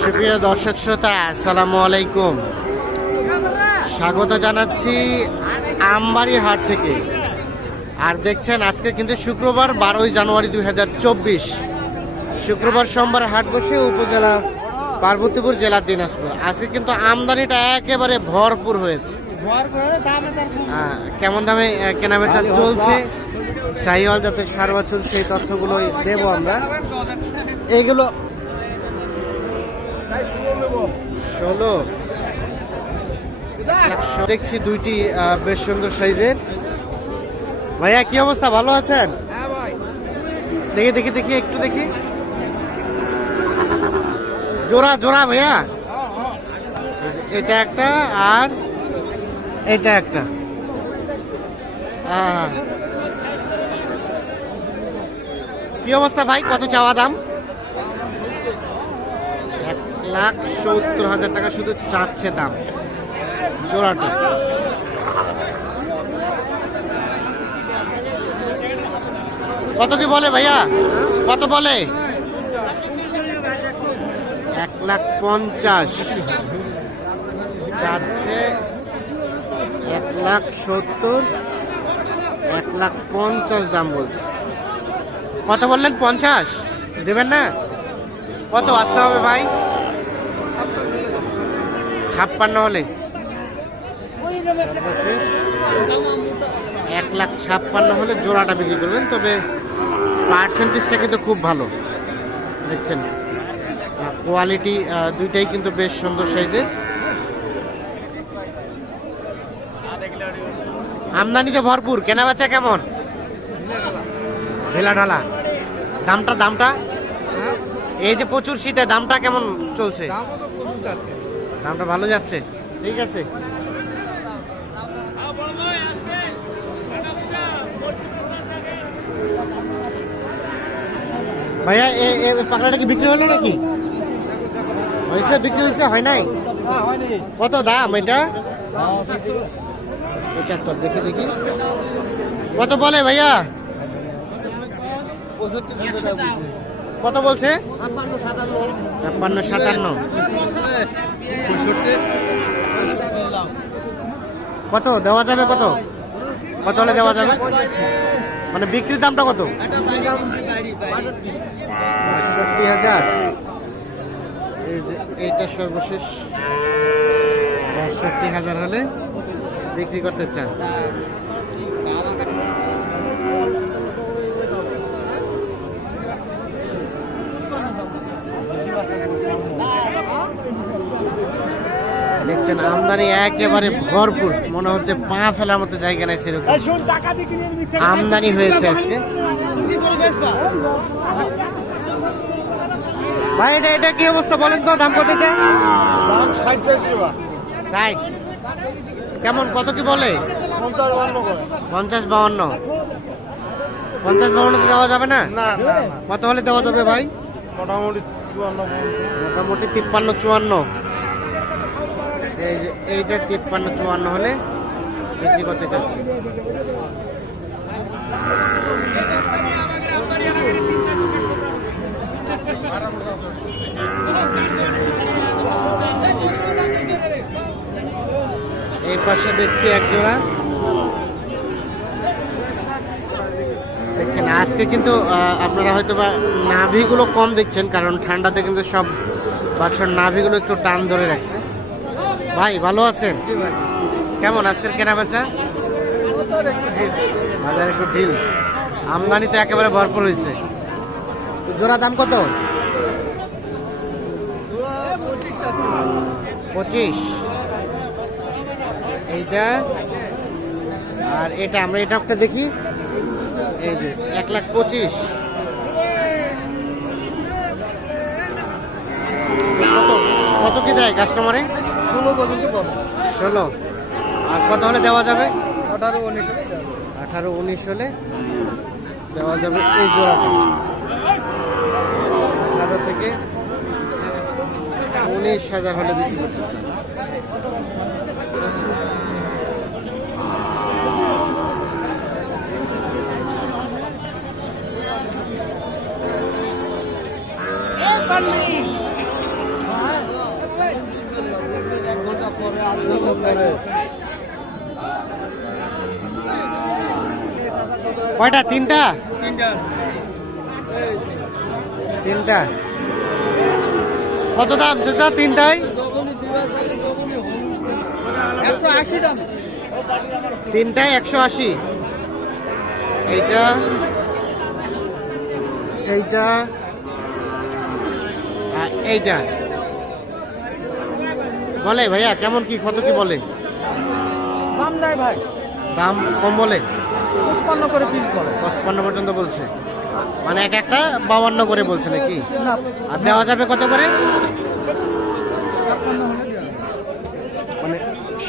সুপ্রিয় দর্শক শ্রোতা আসসালামু আলাইকুম। স্বাগত জানাচ্ছি আমবাড়ি হাট থেকে। আর দেখছেন আজকে কিন্তু শুক্রবার বারোই জানুয়ারি দুই হাজার চব্বিশ। শুক্রবার সোমবার হাট বসে উপজেলা পার্বতীপুর জেলা দিনাজপুর। আজকে কিন্তু আমদানিটা একেবারে ভরপুর হয়েছে। হ্যাঁ, কেমন দামে কেনাবেচা চলছে? শাহিওয়াল যাতে সার সেই তথ্যগুলোই দেবো আমরা। এইগুলো ষোলো দেখছি দুইটি বেশ সুন্দর সাইজের। ভাইয়া কি অবস্থা? ভালো আছেন? দেখি দেখি দেখি একটু দেখি। জোড়া জোড়া ভাইয়া। এটা একটা আর এটা একটা। কি অবস্থা ভাই? কত চাওয়া দাম? লাখ সত্তর হাজার টাকা শুধু চাচ্ছে দাম। জোড়াটা। কত কি বলে ভাইয়া? কত বলে? এক লাখ পঞ্চাশ। চাচ্ছে এক লাখ সত্তর, এক লাখ পঞ্চাশ দাম বলছে। কত বললেন? পঞ্চাশ? দেবেন না? কত? আসতে হবে ভাই। ছাপ্পান্ন হলে? এক লাখ ছাপ্পান্ন হলে জোড়াটা বিক্রি করবেন তবে পার্সেন্টেজটা কিন্তু খুব ভালো। দেখছেন? কোয়ালিটি দুইটাই কিন্তু বেশ সুন্দর সাইজের। আমদানিতে ভরপুর কেনা বেচা কেমন? ঢেলা ঢালা। দামটা দামটা? এই যে প্রচুর শীতে দামটা কেমন চলছে? দামটা ভালো যাচ্ছে। ঠিক আছে। ভাইয়া, এ পাকড়াটা কি বিক্রি হলো নাকি? হয়েছে, বিক্রি হয়েছে, হয় নাই? কত দাম এটা? পঁচাত্তর, দেখে, দেখি। কত বলে ভাইয়া? কত বলছে? ছাপ্পান্ন সাতান্ন। কত? দেওয়া যাবে কত? কত হলে দেওয়া যাবে? মানে বিক্রির দামটা কত? বাষট্টি হাজার। এইটা সর্বশেষ। বাষট্টি হাজার হলে বিক্রি করতে চান। দেখছেন আমদানি একেবারে ভরপুর। মনে হচ্ছে পা ফেলার মতো জায়গা নাই সেরকম। আমদানি হয়েছে আজকে। ভাই এটা এটা কি অবস্থা বলেন তো দাম কত ষাট কেমন কত কি বলে? পঞ্চাশ বাউন্ন পঞ্চাশ বাউন্ন দেওয়া যাবে না। কত হলে দেওয়া যাবে ভাই? মোটামুটি চুয়ান্ন। মোটামুটি তিপ্পান্ন চুয়ান্ন। এই যে এইটা তিপ্পান্ন চুয়ান্ন হলে বিক্রি করতে চাচ্ছি। এই পাশে দেখছি এক জোড়া। দেখছেন, আজকে কিন্তু আপনারা হয়তো বা নাভিগুলো কম দেখছেন, কারণ ঠান্ডাতে কিন্তু সব বাছর নাভিগুলো একটু টান ধরে রাখছে। ভাই, ভালো আছেন? কেমন আজকের কেনা বেচা? বাজার একটু ঢিল। আমদানি তো একেবারে ভরপুর হয়েছে। জোড়া দাম কত? পঁচিশ। এইটা? আর এটা, আমরা এটা একটা দেখি। এই যে, এক লাখ পঁচিশ। কত? কত কি দেয় কাস্টমারে ষোলো পর্যন্ত পাবো ষোলো। আর কত হলে দেওয়া যাবে? আঠারো উনিশ হলে আঠারো উনিশ হলে দেওয়া যাবে এই জোড়াটা। আঠারো থেকে উনিশ হাজার হলে বিক্রি করতে কয়টা? তিনটা? তিনটা। কত দাম চাচা তিনটায়? একশো আশি দাম। তিনটায় একশো আশি। এইটা। এইটা। এইটা। বলে ভাইয়া কেমন কি? কত কি বলে? দাম নাই ভাই। দাম কম বলে? পঁচপান্ন করে পিস বলে। পঁচপান্ন পর্যন্ত বলছে। মানে এক একটা বাউান্ন করে বলছে নাকি? আর দেওয়া যাবে কত করে। মানে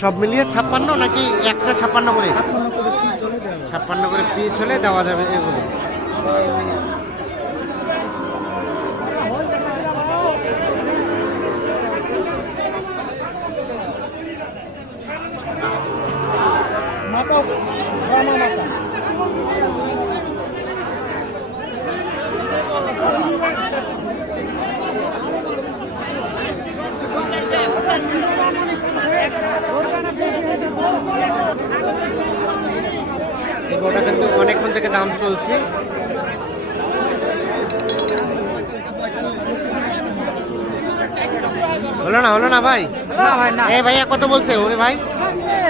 সব মিলিয়ে ছাপ্পান্ন নাকি একটা ছাপ্পান্ন করে? ছাপ্পান্ন করে পিস হলে দেওয়া যাবে। ছাপ্পান্ন করে পিস হলে দেওয়া যাবে এগুলো। মাথা এই গরুটা কিন্তু অনেকক্ষণ থেকে দাম চলছে। হলো না হলো না ভাই? না ভাই না। এ ভাইয়া কত বলছে? ওরে ভাই।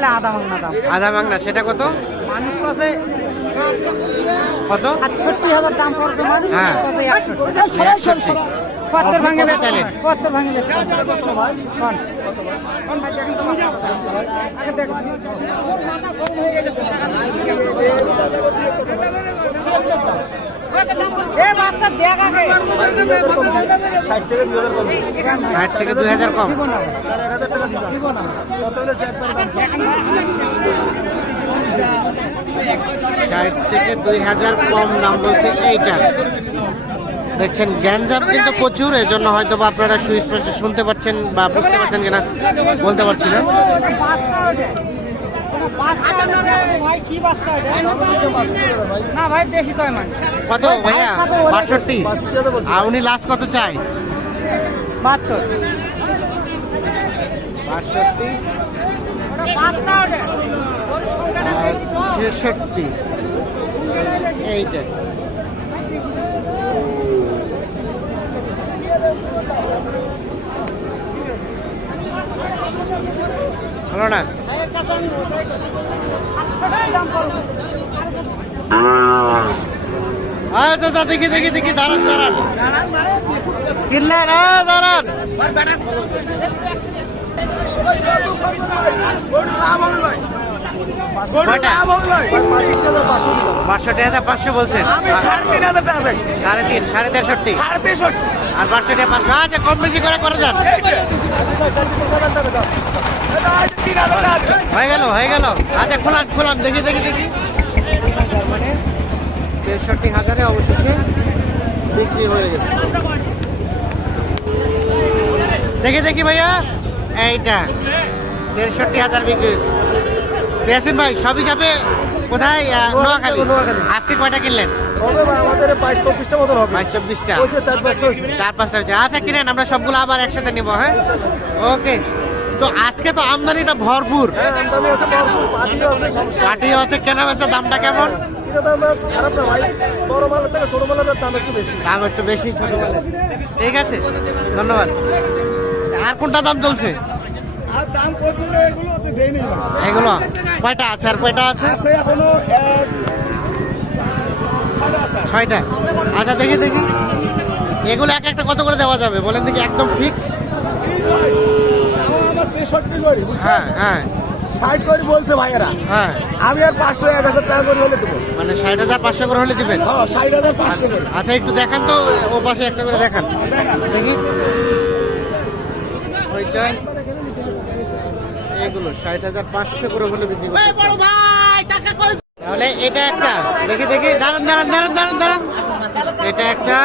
এলা আধা মাংনা দাম আধা মাংনা সেটা কত? মানুষ কাছে কত? আটষট্টি হাজার দাম পড়ছে মানুষ হ্যাঁ। একষট্টি। সত্তর ভাঙে চাইলেন? সত্তর ভাঙে বেচতে ষাট থেকে দুই হাজার কমে। ষাট থেকে দুই হাজার কম। দাম বলছে এইটা। দেখছেন গ্যাঞ্জাম কিন্তু প্রচুর এই জন্য হয়তো বা আপনারা সুস্পষ্ট শুনতে পাচ্ছেন বা বুঝতে পারছেন কিনা বলতে পারছি না। কত ভাইয়া বাষট্টি আর উনি লাস্ট কত চাই বাহাত্তর বাষট্টি। ছেষট্টি এইটা হলো না? আচ্ছা আচ্ছা দেখি দেখি দেখি দাঁড়ান দাঁড়ান। কিনলেন হ্যাঁ দাঁড়ান। পাঁচশো হাজার পাঁচশো বলছেন। সাড়ে তিন হাজার টাকা সাড়ে তিন সাড়ে তেষট্টি। সাড়ে তেষট্টি। আর পাঁচশো আচ্ছা কম বেশি করে করে দেন। টাকা হয়ে গেল হয়ে গেল। আচ্ছা খোলান খোলান দেখি দেখি দেখি। তেষট্টি হাজারে অবশেষে বিক্রি হয়ে গেছে। দেখি দেখি ভাইয়া। এইটা তেষট্টি হাজার বিক্রি হয়েছে। ইয়াসিন ভাই সবই যাবে কোথায়? নোয়াখালী। আজকে কয়টা কিনলেন? হবে আমাদের বাইশ চব্বিশটা মতন হবে। বাইশ চব্বিশটা? ওই যে চার পাঁচটা চার পাঁচটা হচ্ছে আচ্ছা কিনেন আমরা সবগুলো আবার একসাথে নিবো হ্যাঁ? ওকে। তো আজকে তো আমদানিটা ভরপুর। হ্যাঁ আমদানি আছে পাটি কেনা বেচা দামটা কেমন? এটা দাম আছে, খারাপ না ভাই। বড় মালের থেকে ছোট মালের দাম একটু বেশি। দাম একটু বেশি ছোট ঠিক আছে ধন্যবাদ। আর কোনটা দাম চলছে? আর দাম এগুলো এগুলো? কয়টা আছে আর কয়টা আছে? আছে এখনও ছয়টা আচ্ছা দেখি দেখি। এগুলো এক একটা কত করে দেওয়া যাবে? বলেন দেখি একদম ফিক্সড আমার করি হ্যাঁ হ্যাঁ। ষাট করি বলছে ভাইয়েরা। হ্যাঁ। আমি আর পাঁচশো এক হাজার টাকা করে হলে দেবো। মানে ষাট হাজার পাঁচশো করে হলে দিবেন? হ্যাঁ ষাট হাজার পাঁচশো আচ্ছা একটু দেখান তো ও পাশে একটা করে দেখান। দেখি। ওইটা। এগুলো ষাট হাজার পাঁচশো করে হলে বিক্রি করতে তাহলে এটা একটা। দেখি দেখি, দাঁড়ান দাঁড়ান দাঁড়ান দাঁড়ান দাঁড়ান। এটা একটা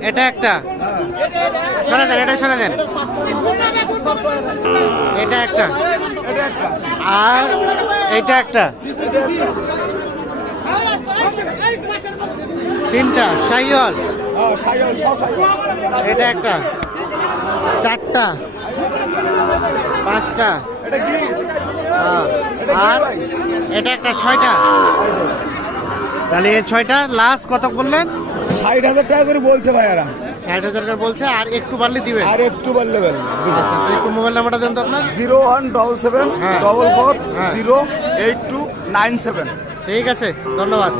এটা একটা। সরে দেন, এটা সরে দেন। এটা একটা। আর এটা একটা। তিনটা ষাট এটা একটা। চারটা। পাঁচটা। হ্যাঁ। আর? এটা একটা ছয়টা। তাহলে এই ছয়টা লাস্ট কত বললেন ষাট হাজার টাকা করে বলছে ভাইয়ারা। ষাট হাজার করে বলছে আর একটু বাড়লে দিবে। আর একটু বাড়লে আচ্ছা তো একটু মোবাইল নাম্বারটা দেন তো আপনার। জিরো ওয়ান ডবল সেভেন হ্যাঁ। ডবল ফোর হ্যাঁ। Zero eight two nine seven. ঠিক আছে ধন্যবাদ।